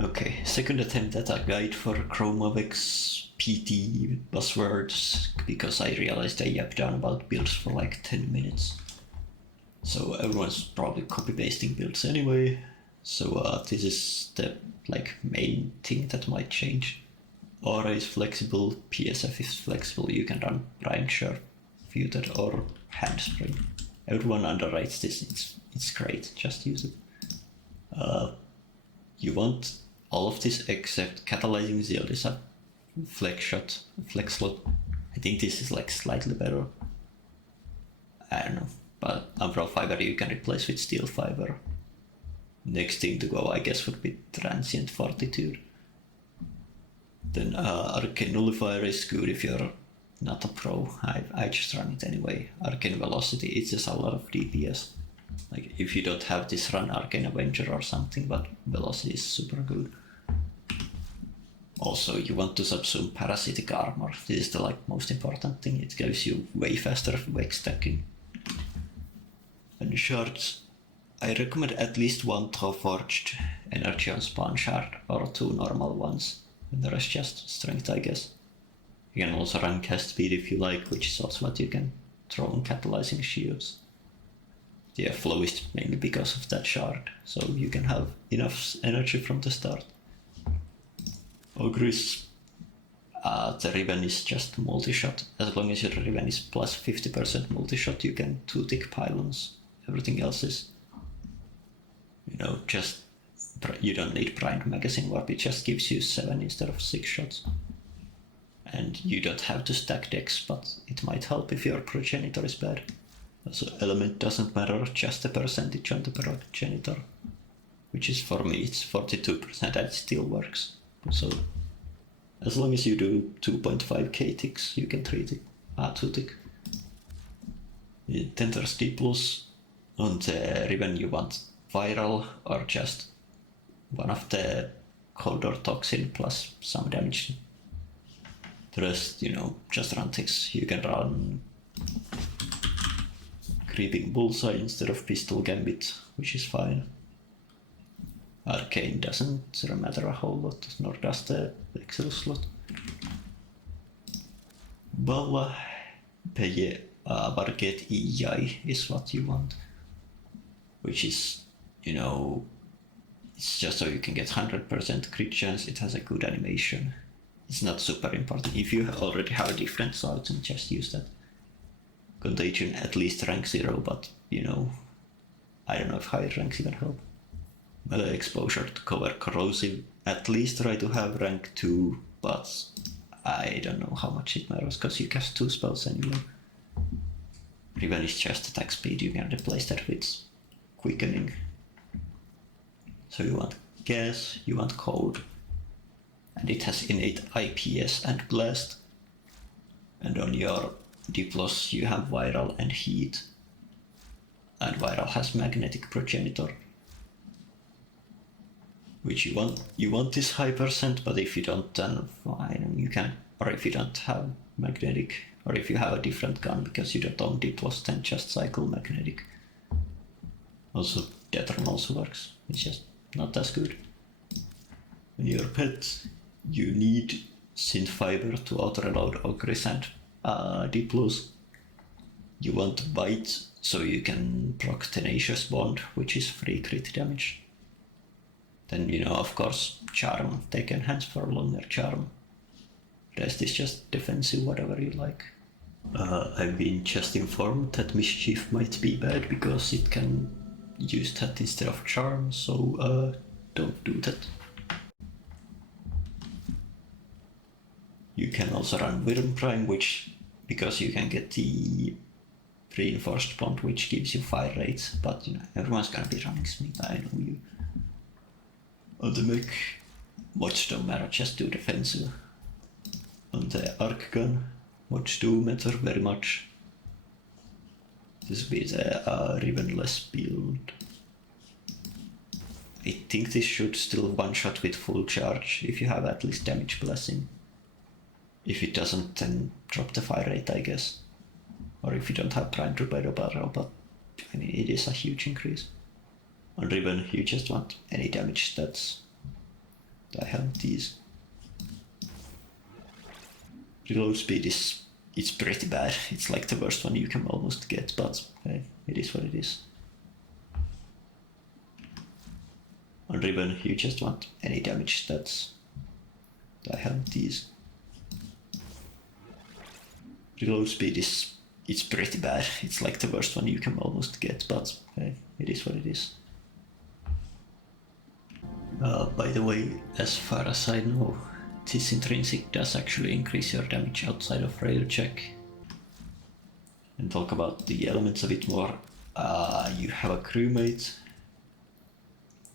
Okay, second attempt at a guide for Chroma PT buzzwords, because I realized I yapped on about builds for like 10 minutes. So everyone's probably copy-pasting builds anyway. So this is the main thing that might change. Aura is flexible, PSF is flexible, you can run Prime Sharp, Futed or Handspring. Everyone underwrites this, it's great, just use it. You want all of this except catalyzing Zeal is a flex shot, flex slot. I think this is like slightly better. I don't know, but Umbral Fiber you can replace with Steel Fiber. Next thing to go I guess would be Transient Fortitude. Then Arcane Nullifier is good if you're not a pro. I just run it anyway. Arcane Velocity, it's just a lot of DPS. Like if you don't have this, run Arcane Avenger or something, but Velocity is super good. Also you want to subsume Parasitic Armor. This is the most important thing. It gives you way faster wake stacking. And shards, I recommend at least one Forged Energy on Spawn shard or 2 normal ones. And the rest just strength, I guess. You can also run cast speed if you like, which is also what you can throw on catalyzing shields. The flow is mainly because of that shard, so you can have enough energy from the start. Ogris, the riven is just multi-shot. As long as your riven is plus 50% multi-shot, you can 2-tick pylons. Everything else is, just you don't need primed magazine warp, it just gives you 7 instead of 6 shots. And you don't have to stack decks, but it might help if your progenitor is bad. Also element doesn't matter, just the percentage on the progenitor. Which is, for me, it's 42%, and it still works. So as long as you do 2.5k ticks, you can 2-tick. Then there's D+. On the riven you want viral or just one of the cold or toxin plus some damage. The rest, just run this. You can run Creeping Bullseye instead of Pistol Gambit, which is fine. Arcane doesn't matter a whole lot, nor does the Excel slot. Well, Barget EI is what you want, which is, it's just so you can get 100% crit chance. It has a good animation. It's not super important. If you already have a different sword, then just use that. Contagion at least rank 0, but I don't know if higher ranks even help. Melee exposure to cover corrosive, at least try to have rank 2, but I don't know how much it matters because you cast 2 spells anyway. Riven is just attack speed, you can replace that with quickening. So you want gas, you want cold, and it has innate IPS and blast. And on your D+ you have viral and heat, and viral has magnetic progenitor, which you want this high percent, but if you don't, then fine, you can, or if you don't have magnetic, or if you have a different gun because you don't own D+, then just cycle magnetic. Also Detron also works, it's just not as good. When you're a pet, you need Synth Fiber to auto-reload Ogris and D+. You want Bite, so you can proc Tenacious Bond, which is free crit damage. Then, of course, Charm, take enhance for longer Charm. Rest is just defensive, whatever you like. I've been just informed that Mischief might be bad because it can use that instead of Charm, so don't do that. You can also run Wyrm Prime, which, because you can get the reinforced bond, which gives you fire rates, but everyone's gonna be running Smith, I know you. On the mech, watch don't matter, just do defensive. On the arc gun, watch do matter very much. This will be the rivenless build. I think this should still one-shot with full charge if you have at least damage blessing. If it doesn't, then drop the fire rate, I guess. Or if you don't have prime torpedo barrel, but I mean it is a huge increase. On riven you just want any damage stats. I have these. Reload speed is, it's pretty bad. It's like the worst one you can almost get, but hey, it is what it is. On riven, you just want any damage stats. I have these. Reload speed is, it's pretty bad. It's like the worst one you can almost get, but hey, it is what it is. By the way, as far as I know, this intrinsic does actually increase your damage outside of rail check. And talk about the elements a bit more. You have a crewmate.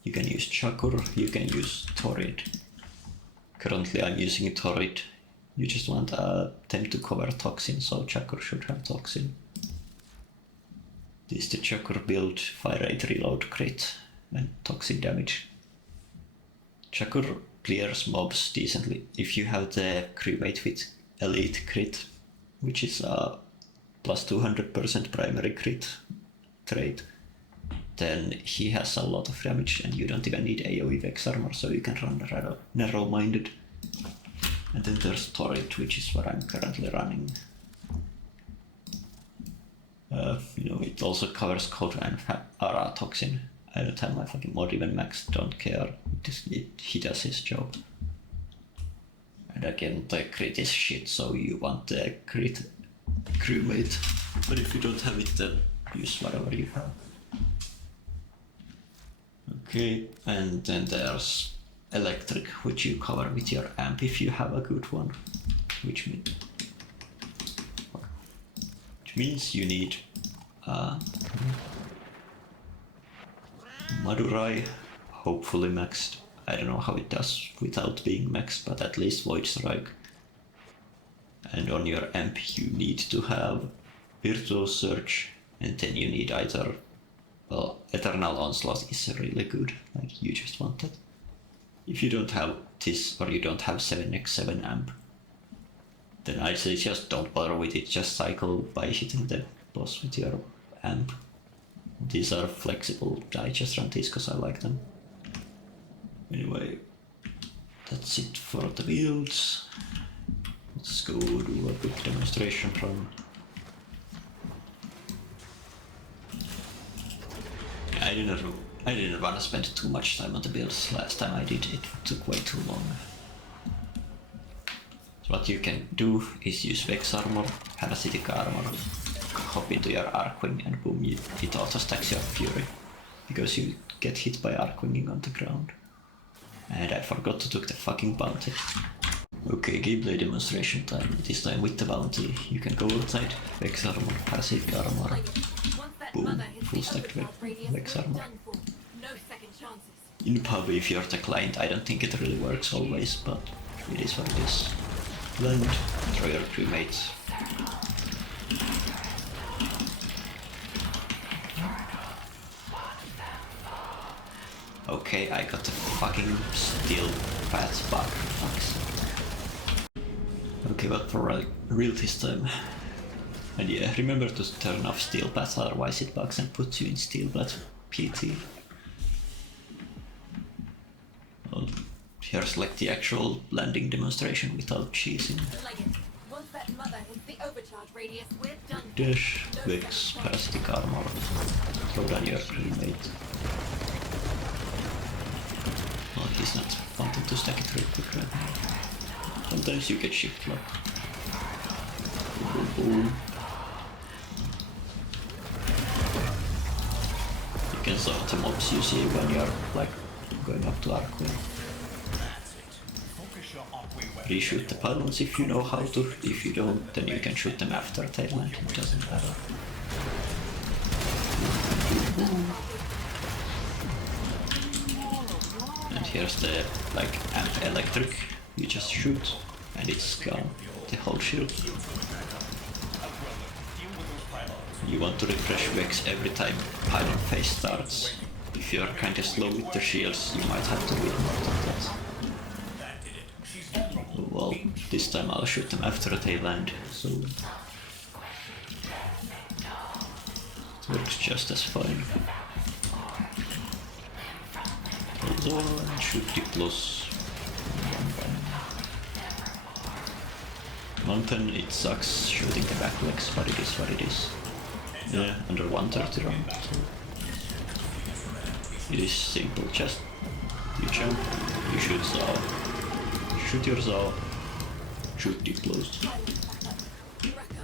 You can use Chakur, you can use Torrid. Currently I'm using Torrid. You just want them to cover Toxin, so Chakur should have Toxin. This is the Chakur build, fire rate, reload, crit, and Toxin damage. Chakur clears mobs decently. If you have the crewmate with elite crit, which is a plus 200% primary crit trait, then he has a lot of damage and you don't even need AoE Vex armor, so you can run narrow-minded. And then there's Torrid, which is what I'm currently running. You know, it also covers cold and Ara Toxin. I don't have my fucking mod even max, don't care. He does his job. And again, the crit is shit, so you want the crit crewmate. But if you don't have it, then use whatever you have. Okay, and then there's electric, which you cover with your amp if you have a good one. Which means you need Madurai, hopefully maxed. I don't know how it does without being maxed, but at least Void Strike. And on your amp you need to have Virtual Surge, and then you need either, well, Eternal Onslaught is really good, like you just want that. If you don't have this, or you don't have 7x7 amp, then I'd say just don't bother with it, just cycle by hitting the boss with your amp. These are flexible, I just run these because I like them. Anyway, that's it for the builds. Let's go do a quick demonstration run. I didn't want to spend too much time on the builds. Last time I did, it took way too long. So what you can do is use Vex armor, parasitic armor, hop into your Arcwing, and boom, it auto stacks your Fury, because you get hit by Arcwinging on the ground. And I forgot to take the fucking bounty. Okay, gameplay demonstration time. This time with the bounty. You can go outside, Vex armor, parasitic armor, boom, full stacked Vex armor. In pub, if you're the client, I don't think it really works always, but it is what it is. Land, throw your crewmates. Okay, I got the fucking steel path back, fucks. Okay, but for real this time. And yeah, remember to turn off steel path, otherwise it bugs and puts you in steel blood PT. Well, here's like the actual landing demonstration without cheesing. Dash, Vex, parasitic armor, throw down your crewmate. Well, he's not wanting to stack it real quick right now. Sometimes you get shift lock. Boom, boom. You can solve the mobs you see when you're like going up to Arcwing. Reshoot the pylons if you know how to. If you don't, then you can shoot them after tailwind. It doesn't matter. And here's the like amp electric. You just shoot and it's gone. The whole shield. You want to refresh Vex every time pylon phase starts. If you're kinda slow with the shields, you might have to read more of that. Well, this time I'll shoot them after they land, so it works just as fine. Hold on, shoot Diplos. mountain it sucks shooting the back legs, but it is what it is. Yeah, under 130 round. So it is simple, just you jump, you shoot saw, shoot your saw, shoot diplos.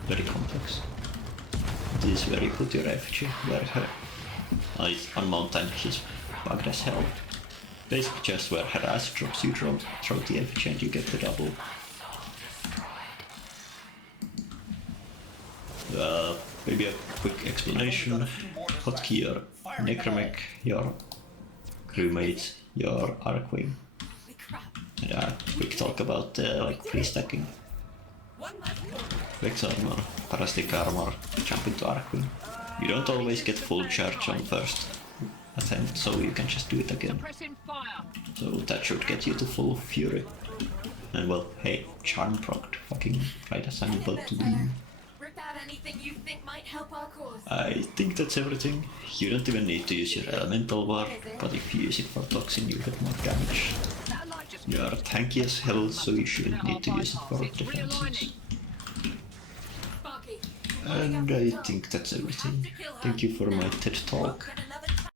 Very complex. This is where you put your effigy, where her on mountain he's bugged as hell. Basically just where harass drops, you throw the effigy and you get the double. Maybe a quick explanation. Hotkey your necromech, your crewmate, your arcwing. Yeah, quick talk about like free stacking. Vex armor, parasitic armor, jump into arcwing. You don't always get full charge on first attempt, so you can just do it again. So that should get you to full fury. And well, hey, charm procced, fucking right as I'm about to leave. I think that's everything. You don't even need to use your elemental war, but if you use it for toxin you get more damage. You are tanky as hell, so you shouldn't need to use it for defenses. And I think that's everything. Thank you for my TED talk.